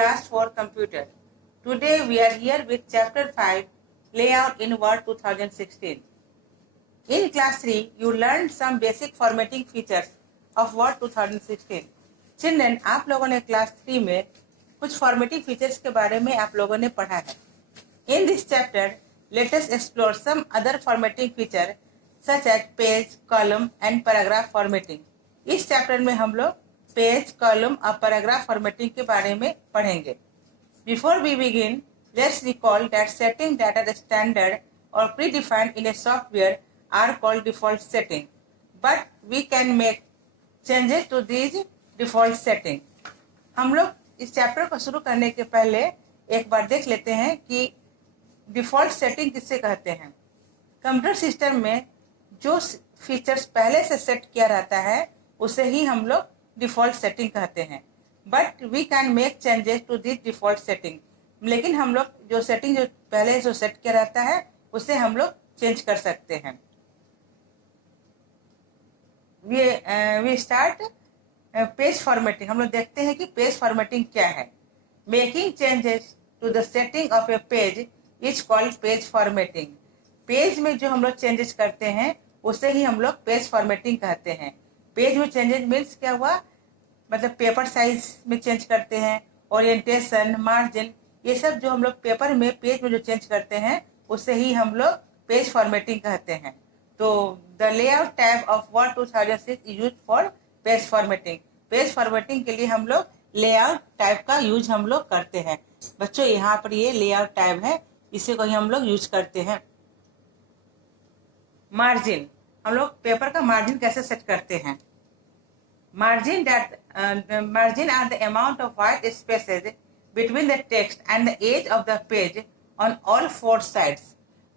Class 4 Computer. Today we are here with Chapter 5 Layout in Word 2016. In Class 3, you learned some basic formatting features of Word 2016. Children, आप लोगों ने Class 3 में कुछ formatting features के बारे में आप लोगों ने पढ़ा है. In this chapter, let us explore some other formatting features such as page, column and paragraph formatting. इस चैप्टर में हम लोग पेज, कॉलम और पैराग्राफ फॉर्मेटिंग के बारे में पढ़ेंगे. Before we begin, let's recall that settings that are standard or predefined in a software are called default setting. But we can make changes to these default setting. हम लोग इस chapter को शुरू करने के पहले एक बार देख लेते हैं कि डिफॉल्ट सेटिंग किससे कहते हैं. कंप्यूटर सिस्टम में जो फीचर्स पहले से सेट किया रहता है उसे ही हम लोग डिफॉल्ट सेटिंग कहते हैं. But we can make changes to this default setting. लेकिन हम लोग जो सेटिंग जो पहले जो सेट किया रहता है उसे हम लोग चेंज कर सकते हैं. We start page formatting. हम लोग देखते हैं कि पेज फॉर्मेटिंग क्या है. Making changes to the setting of a page is called page formatting. Page में जो हम लोग चेंजेस करते हैं उसे ही हम लोग पेज फॉर्मेटिंग कहते हैं. पेज में चेंजेस मीन्स क्या हुआ, मतलब पेपर साइज में चेंज करते हैं, ओरिएंटेशन, मार्जिन, ये सब जो हम लोग पेपर में पेज में जो चेंज करते हैं उसे ही हम लोग पेज फॉर्मेटिंग कहते हैं. तो the layout tab of word 2006 is use for page formatting. Page formatting के लिए हम लोग लेआउट टैब का यूज हम लोग करते हैं. बच्चों यहाँ पर ये लेआउट टैब है, इसे को ही हम लोग यूज करते हैं. मार्जिन, हम लोग पेपर का मार्जिन कैसे सेट करते हैं. Margin are the amount of white spaces between the text and the edge of the page on all four sides.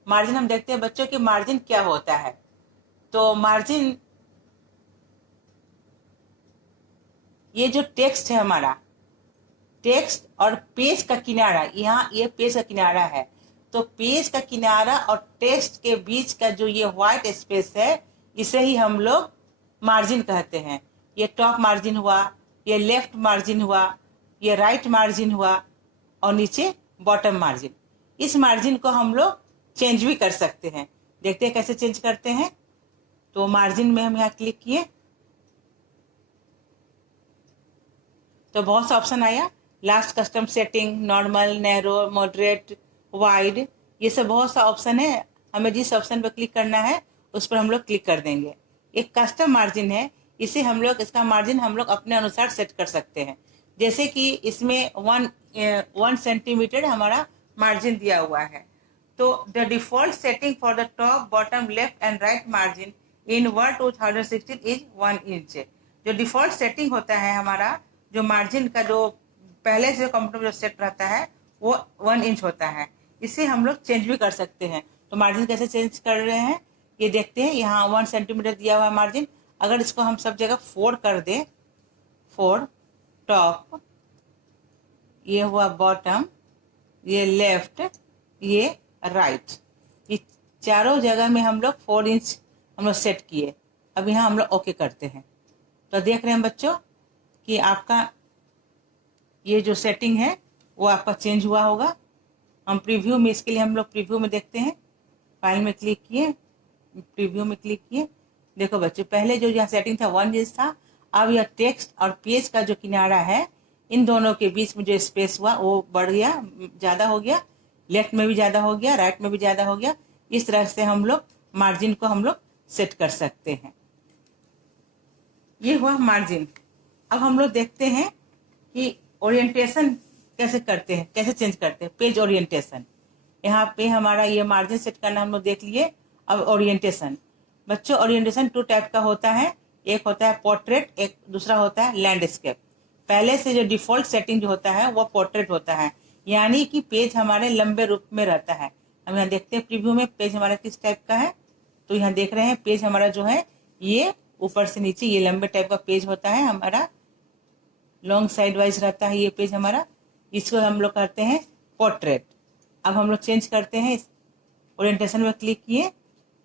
Margin हम देखते हैं बच्चों कि मार्जिन क्या होता है. तो मार्जिन ये जो टेक्स्ट है हमारा, टेक्स्ट और पेज का किनारा, यहाँ ये पेज का किनारा है, तो पेज का किनारा और टेक्स्ट के बीच का जो ये व्हाइट स्पेस है इसे ही हम लोग मार्जिन कहते हैं. ये टॉप मार्जिन हुआ, ये लेफ्ट मार्जिन हुआ, ये राइट मार्जिन हुआ और नीचे बॉटम मार्जिन. इस मार्जिन को हम लोग चेंज भी कर सकते हैं. देखते हैं कैसे चेंज करते हैं. तो मार्जिन में हम यहाँ क्लिक किए तो बहुत सा ऑप्शन आया. Last custom setting, normal, narrow, moderate, wide, ये सब बहुत सा ऑप्शन है. हमें जिस ऑप्शन पर क्लिक करना है उस पर हम लोग क्लिक कर देंगे. एक कस्टम मार्जिन है, इसे हम लोग इसका मार्जिन हम लोग अपने अनुसार सेट कर सकते हैं. जैसे कि इसमें 1 सेंटीमीटर हमारा मार्जिन दिया हुआ है. तो the default setting for the top, bottom, left and right margin in word 2016 is 1 inch. जो डिफॉल्ट सेटिंग होता है हमारा, जो मार्जिन का जो पहले से कंप्यूटर जो सेट रहता है वो 1 इंच होता है. इसे हम लोग चेंज भी कर सकते हैं. तो मार्जिन कैसे चेंज कर रहे हैं ये देखते हैं. यहाँ 1 सेंटीमीटर दिया हुआ है मार्जिन. अगर इसको हम सब जगह 4 कर दें, 4 टॉप, ये हुआ बॉटम, ये लेफ्ट, ये राइट, ये चारों जगह में हम लोग 4 इंच हम लोग सेट किए. अब यहाँ हम लोग ओके करते हैं. तो देख रहे हैं बच्चों कि आपका ये जो सेटिंग है वो आपका चेंज हुआ होगा. हम प्रीव्यू में, इसके लिए हम लोग प्रीव्यू में देखते हैं. फाइल में क्लिक किए, प्रीव्यू में क्लिक किए. देखो बच्चों, पहले जो यहाँ सेटिंग था 1 इंच था, अब यह टेक्स्ट और पेज का जो किनारा है इन दोनों के बीच में जो स्पेस हुआ वो बढ़ गया, ज़्यादा हो गया. लेफ्ट में भी ज़्यादा हो गया, राइट में भी ज़्यादा हो गया. इस तरह से हम लोग मार्जिन को हम लोग सेट कर सकते हैं. ये हुआ मार्जिन. अब हम लोग देखते हैं कि ओरिएंटेशन कैसे करते हैं, कैसे चेंज करते हैं. पेज ओरिएंटेशन, यहाँ पे हमारा ये मार्जिन सेट करना हम लोग देख लिए. अब ओरिएंटेशन, बच्चों ओरिएंटेशन 2 टाइप का होता है. एक होता है पोर्ट्रेट, एक दूसरा होता है लैंडस्केप. पहले से जो डिफॉल्ट सेटिंग जो होता है वो पोर्ट्रेट होता है, यानी कि पेज हमारे लंबे रूप में रहता है. हम यहाँ देखते हैं प्रीव्यू में पेज हमारा किस टाइप का है. तो यहाँ देख रहे हैं पेज हमारा जो है ये ऊपर से नीचे ये लंबे टाइप का पेज होता है हमारा, लॉन्ग साइड वाइज रहता है ये पेज हमारा. इसको हम लोग करते हैं पोर्ट्रेट. अब हम लोग चेंज करते हैं, ओरिएंटेशन में क्लिक किए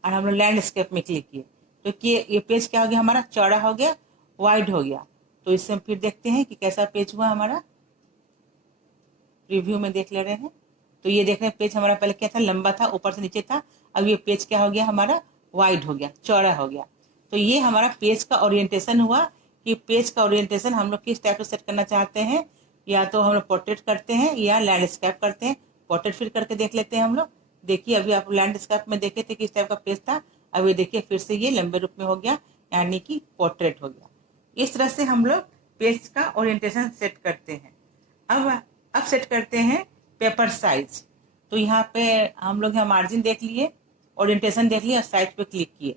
और हम लोग लैंडस्केप में क्लिक किए. तो ये पेज क्या हो गया हमारा, चौड़ा हो गया, वाइड हो गया. तो इससे हम फिर देखते हैं कि कैसा पेज हुआ हमारा. प्रीव्यू में देख ले रहे हैं। तो ये देख रहे हैं पेज हमारा पहले क्या था, लंबा था, ऊपर से नीचे था। अब ये पेज क्या हो गया हमारा, वाइड हो गया, चौड़ा हो गया। तो ये हमारा पेज का ओरिएंटेशन हुआ कि पेज का ओरिएंटेशन हम लोग किस टाइप से सेट करना चाहते हैं। या तो हम लोग पोर्ट्रेट करते हैं या लैंडस्केप करते हैं। पोर्ट्रेट फिर करके देख लेते हैं हम लोग। देखिए अभी आप लैंडस्केप में देखे थे किस टाइप का पेज था, अब ये देखिए फिर से ये लंबे रूप में हो गया, यानी कि पोर्ट्रेट हो गया। इस तरह से हम लोग पेज का ओरिएंटेशन सेट करते हैं। अब सेट करते हैं पेपर साइज। तो यहाँ पे हम लोग यहाँ मार्जिन देख लिए, ओरिएंटेशन देख लिया, साइज पे क्लिक किए।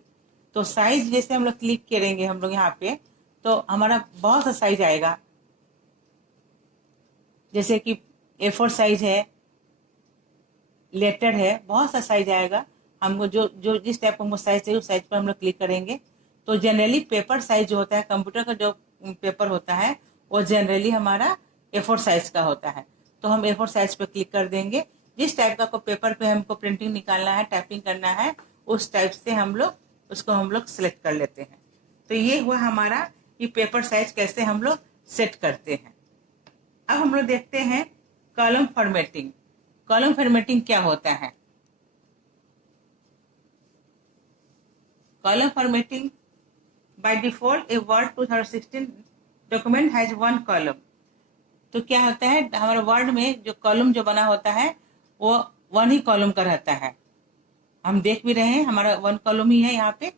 तो साइज जैसे हम लोग क्लिक करेंगे हम लोग यहाँ पे, तो हमारा बहुत सा साइज आएगा। जैसे कि A4 साइज है, लेटर है, बहुत सा साइज आएगा। हमको जो जो जिस टाइप का साइज चाहिए उस साइज पर हम लोग क्लिक करेंगे। तो जनरली पेपर साइज जो होता है, कंप्यूटर का जो पेपर होता है वो जनरली हमारा A4 साइज का होता है। तो हम A4 साइज पे क्लिक कर देंगे। जिस टाइप का पेपर पे हमको प्रिंटिंग निकालना है, टाइपिंग करना है, उस टाइप से हम लोग सिलेक्ट कर लेते हैं। तो ये हुआ हमारा कि पेपर साइज कैसे हम लोग सेट करते हैं। अब हम लोग देखते हैं कॉलम फॉर्मेटिंग। कॉलम फॉर्मेटिंग क्या होता है? Column formatting by default a word 2016 document has one column. तो क्या होता है, हमारे वर्ड में जो कॉलम जो बना होता है वो वन ही कॉलम का रहता है। हम देख भी रहे हैं हमारा वन कॉलम ही है यहाँ पे।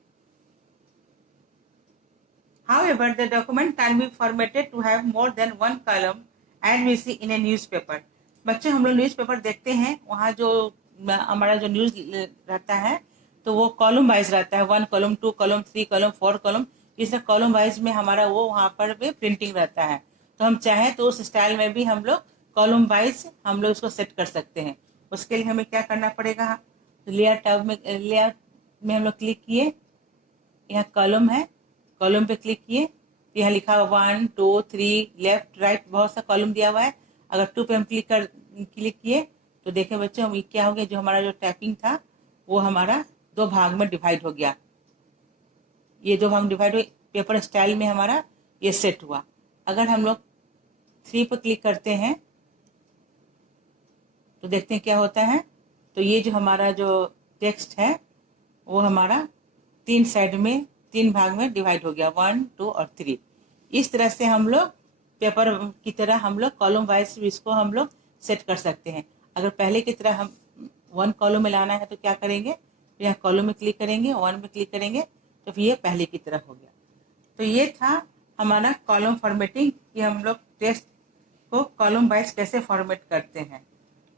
However, the document can be formatted to have more than one column and we see in a newspaper. बच्चे हम लोग न्यूज़पेपर देखते हैं, वहाँ जो हमारा जो न्यूज़ रहता है तो वो कॉलम वाइज रहता है, 1 कॉलम, 2 कॉलम, 3 कॉलम, 4 कॉलम, इस तरह कॉलम वाइज में हमारा वो वहाँ पर भी प्रिंटिंग रहता है। तो हम चाहे तो उस स्टाइल में भी हम लोग कॉलम वाइज हम लोग उसको सेट कर सकते हैं। उसके लिए हमें क्या करना पड़ेगा, लेयर टैब में, लेयर में हम लोग क्लिक किए, यहाँ कॉलम है, कॉलम पे क्लिक किए, यहाँ लिखा हुआ 1, 2, 3, लेफ्ट राइट, बहुत सा कॉलम दिया हुआ है। अगर 2 पे हम क्लिक किए तो देखें बच्चों हम क्या हो गया, जो हमारा जो टाइपिंग था वो हमारा 2 भाग में डिवाइड हो गया। ये 2 भाग में डिवाइड हुए, पेपर स्टाइल में हमारा ये सेट हुआ। अगर हम लोग 3 पर क्लिक करते हैं तो देखते हैं क्या होता है। तो ये जो हमारा जो टेक्स्ट है वो हमारा 3 साइड में, 3 भाग में डिवाइड हो गया, 1, 2 और 3। इस तरह से हम लोग पेपर की तरह हम लोग कॉलम वाइज इसको हम लोग सेट कर सकते हैं। अगर पहले की तरह हम 1 कॉलम में लाना है तो क्या करेंगे, यहाँ कॉलम में क्लिक करेंगे, 1 में क्लिक करेंगे, तो फिर ये पहले की तरह हो गया। तो ये था हमारा कॉलम फॉर्मेटिंग कि हम लोग टेक्स्ट को कॉलम वाइज कैसे फॉर्मेट करते हैं।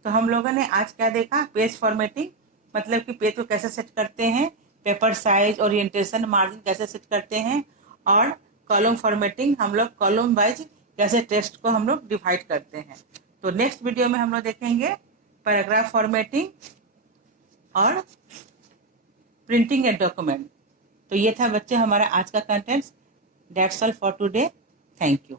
तो हम लोगों ने आज क्या देखा, पेज फॉर्मेटिंग, मतलब कि पेज को कैसे सेट करते हैं, पेपर साइज, ओरिएंटेशन, मार्जिन कैसे सेट करते हैं, और कॉलम फॉर्मेटिंग हम लोग कॉलम वाइज कैसे टेक्स्ट को हम लोग डिवाइड करते हैं। तो नेक्स्ट वीडियो में हम लोग देखेंगे पैराग्राफ फॉर्मेटिंग और प्रिंटिंग ए डॉक्यूमेंट। तो ये था बच्चे हमारा आज का contents. That's all for today. Thank you.